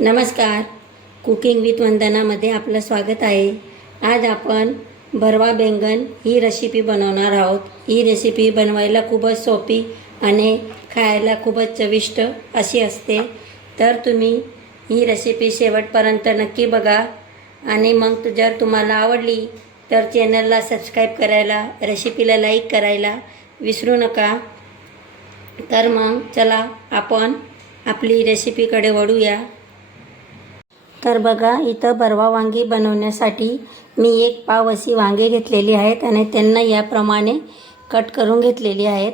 नमस्कार. Cooking with वंदनामध्ये आपलं स्वागत आहे. आज आपण भरवा बेंगन ही रेसिपी बनवणार आहोत. ही रेसिपी बनवायला खूपच सोपी आणि खायला खूपच चविष्ट अशी असते. तर तुम्ही ही रेसिपी शेवटपर्यंत नक्की बघा आणि मग जर तुम्हाला आवडली तर चॅनलला सबस्क्राईब करायला रेसिपीला लाईक करायला विसरू नका. तर मग चला आपण आपली रेसिपीकडे वळूया. तर बघा इथं बरवा वांगी बनवण्यासाठी मी एक पाव अशी वांगे घेतलेली आहेत आणि त्यांना याप्रमाणे कट करून घेतलेली आहेत.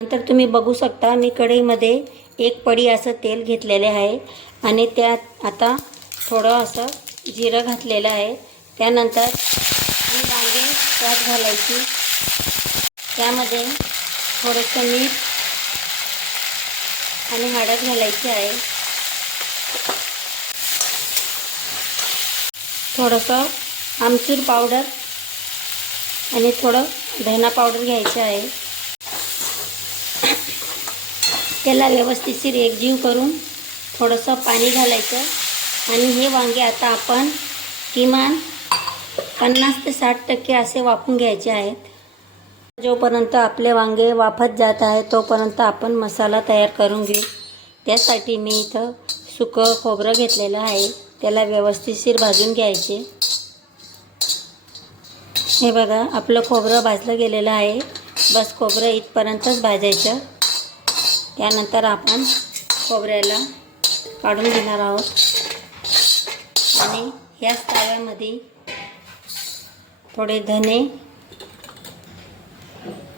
नंतर तुम्ही बघू शकता मी कढईमध्ये एक पडी असं तेल घेतलेले आहे आणि त्यात आता थोडं असं जिरं घातलेलं आहे. त्यानंतर ही वांगे त्यात घालायची. त्यामध्ये थोडंसं मीठ आणि हळद घालायची आहे. थोडंसं आमचूर पावडर आणि थोडं धना पावडर घ्यायचं आहे. त्याला व्यवस्थितशीर एकजीव करून थोडंसं पाणी घालायचं. आणि हे वांगे आता आपण किमान पन्नास ते साठ टक्के असे वाफून घ्यायचे आहेत. जोपर्यंत आपले वांगे वाफत जात आहे तोपर्यंत आपण मसाला तयार करून घेऊ. त्यासाठी मी इथं सुकं खोबरं घेतलेलं आहे. त्याला व्यवस्थितशीर भाजून घ्यायचे. हे बघा आपलं खोबरं भाजलं गेलेलं आहे. बस खोबरं इथपर्यंतच भाजायचं. त्यानंतर आपण खोबऱ्याला काढून घेणार आहोत. आणि ह्याच ताव्यामध्ये थोडे धने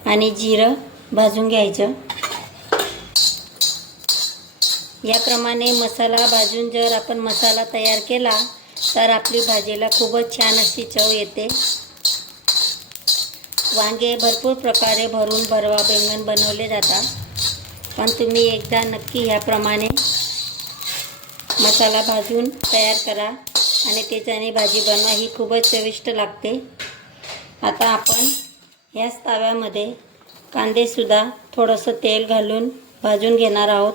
आणि जिरं भाजून घ्यायचं. याप्रमाणे मसाला भाजून जर आपण मसाला तयार केला तर आपली भाजीला खूपच छान अशी चव येते. वांगे भरपूर प्रकारे भरून भरवा बेंगण बनवले जातात. पण तुम्ही एकदा नक्की ह्याप्रमाणे मसाला भाजून तयार करा आणि त्याच्याने भाजी बनवा ही खूपच चविष्ट लागते. आता आपण ह्याच ताव्यामध्ये कांदेसुद्धा थोडंसं तेल घालून भाजून घेणार आहोत.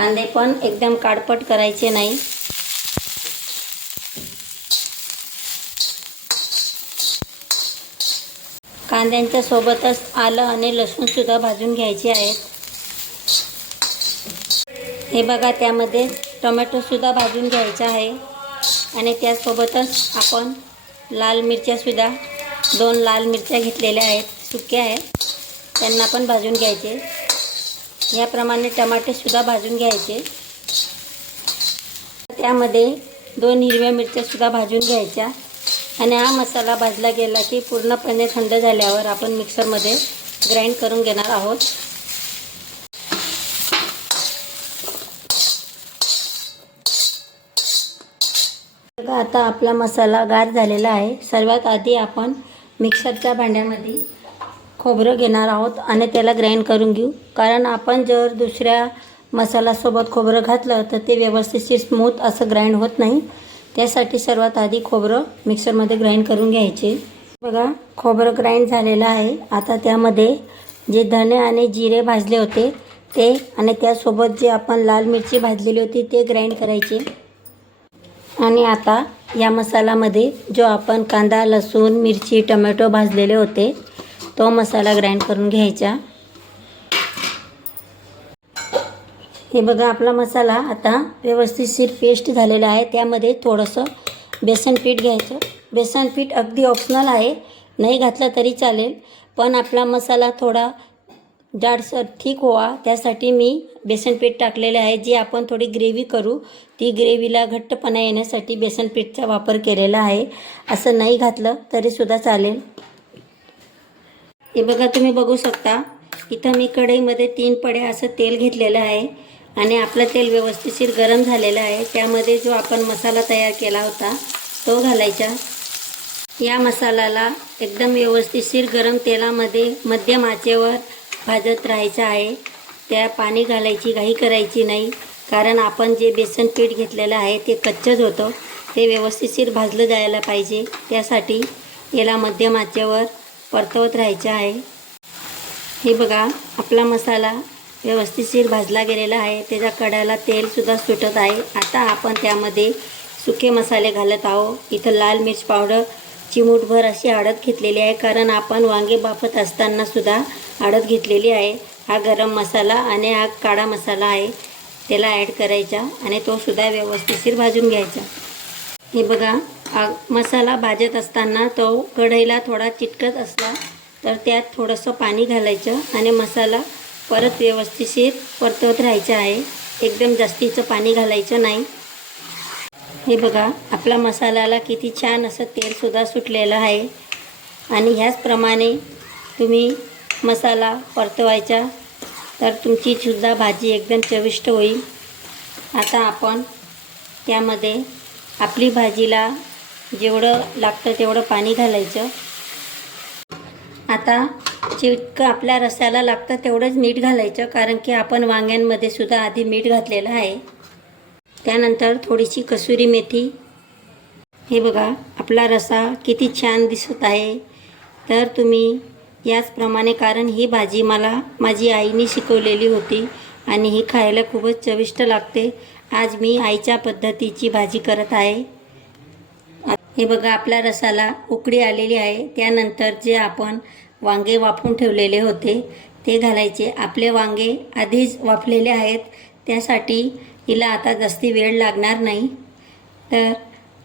कांदे पण एकदम काडपट करायचे नाही. कांद्यांच्या सोबतच आलं आणि लसूणसुद्धा भाजून घ्यायचे आहेत. हे बघा त्यामध्ये टोमॅटोसुद्धा भाजून घ्यायचा आहे. आणि त्यासोबतच आपण लाल मिरच्यासुद्धा दोन लाल मिरच्या घेतलेल्या आहेत सुक्या आहेत त्यांना पण भाजून घ्यायचे. याप्रमाणे टमाटेसुद्धा भाजून घ्यायचे. त्यामध्ये दोन हिरव्या मिरच्यासुद्धा भाजून घ्यायच्या. आणि हा मसाला भाजला गेला की पूर्णपणे थंड झाल्यावर आपण मिक्सरमध्ये ग्राइंड करून घेणार आहोत. बघा आता आपला मसाला गार झालेला आहे. सर्वात आधी आपण मिक्सरच्या भांड्यामध्ये खोबरं घेणार आहोत आणि त्याला ग्राइंड करून घेऊ. कारण आपण जर दुसऱ्या मसाल्यासोबत खोबरं घातलं तर ते व्यवस्थितशीर स्मूथ असं ग्राइंड होत नाही. त्यासाठी सर्वात आधी खोबरं मिक्सरमध्ये ग्राइंड करून घ्यायचे. बघा खोबरं ग्राइंड झालेलं आहे. आता त्यामध्ये जे धने आणि जिरे भाजले होते ते आणि त्यासोबत जे आपण लाल मिरची भाजलेली होती ते ग्राइंड करायचे. आणि आता या मसाल्यामध्ये जो आपण कांदा लसूण मिरची टोमॅटो भाजलेले होते तो मसाला ग्राइंड करून घ्यायचा. हे बघा आपला मसाला आता व्यवस्थितशीर पेस्ट झालेला आहे. त्यामध्ये थोडंसं बेसन पीठ घ्यायचं. बेसन पीठ अगदी ऑप्शनल आहे. नाही घातलं तरी चालेल. पण आपला मसाला थोडा जाडसर ठीक व्हावा त्यासाठी मी बेसन पीठ टाकलेले आहे. जी आपण थोडी ग्रेव्ही करू ती ग्रेव्हीला घट्टपणा येण्यासाठी बेसन पीठचा वापर केलेला आहे. असं नाही घातलं तरीसुद्धा चालेल. हे बघा तुम्ही बघू शकता. इथं मी कढईमध्ये तीन पड्या असं तेल घेतलेलं आहे आणि आपलं तेल व्यवस्थितशीर गरम झालेलं आहे. त्यामध्ये जो आपण मसाला तयार केला होता तो घालायचा. या मसाल्याला एकदम व्यवस्थितशीर गरम तेलामध्ये मध्यम आचेवर भाजत राहायचं आहे. त्या पाणी घालायची घाई करायची नाही. कारण आपण जे बेसन पीठ घेतलेलं आहे ते कच्चंच होतं. ते व्यवस्थितशीर भाजलं जायला पाहिजे. त्यासाठी याला मध्यम आचेवर परतवत राहायचं आहे. हे बघा आपला मसाला व्यवस्थितशीर भाजला गेलेला आहे. त्याच्या कड्याला तेलसुद्धा सुटत आहे. आता आपण त्यामध्ये सुके मसाले घालत आहोत. इथं लाल मिर्च पावडर चिमूटभर अशी आडत घेतलेली आहे. कारण आपण वांगे बाफत असतानासुद्धा आडत घेतलेली आहे. हा गरम मसाला आणि हा काळा मसाला आहे. त्याला ॲड करायचा आणि तो सुद्धा व्यवस्थितशीर भाजून घ्यायचा. हे बघा आ मसाला भाजत असताना तो कढईला थोडा चिटकत असला तर त्यात थोडंसं पाणी घालायचं आणि मसाला परत व्यवस्थिशीर परतवत राहायचा आहे. एकदम जास्तीचं पाणी घालायचं नाही. हे बघा आपला मसाल्याला किती छान असं तेलसुद्धा सुटलेलं आहे. आणि ह्याचप्रमाणे तुम्ही मसाला परतवायचा तर तुमची सुद्धा भाजी एकदम चविष्ट होईल. आता आपण त्यामध्ये आपली भाजीला जेवढं लागतं तेवढं पाणी घालायचं. आता जितकं आपल्या रस्याला लागतं तेवढंच मीठ घालायचं कारण की आपण वांग्यांमध्ये सुद्धा आधी मीठ घातलेलं आहे. त्यानंतर थोडीशी कसुरी मेथी. हे बघा आपला रसा किती छान दिसत आहे. तर तुम्ही याचप्रमाणे कारण ही भाजी मला माझी आईने शिकवलेली होती आणि ही खायला खूपच चविष्ट लागते. आज मी आईच्या पद्धतीची भाजी करत आहे. हे बघा आपल्या रसाला उकडी आलेली आहे. त्यानंतर जे आपण वांगे वाफून ठेवलेले होते ते घालायचे. आपले वांगे आधीच वाफलेले आहेत. त्यासाठी हिला आता जास्ती वेळ लागणार नाही. तर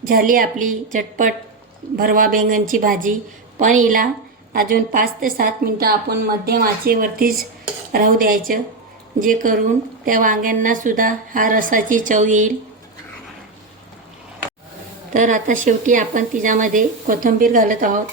झाली आपली झटपट भरवा बेंगनची भाजी. पण हिला अजून पाच ते सात मिनटं आपण मध्यम आचेवरतीच राहू द्यायचं. जे करून त्या वांग्यांनासुद्धा हा रसाची चव येईल. तर आता शेवटी आपण तिच्यामध्ये कोथिंबीर घालत आहोत.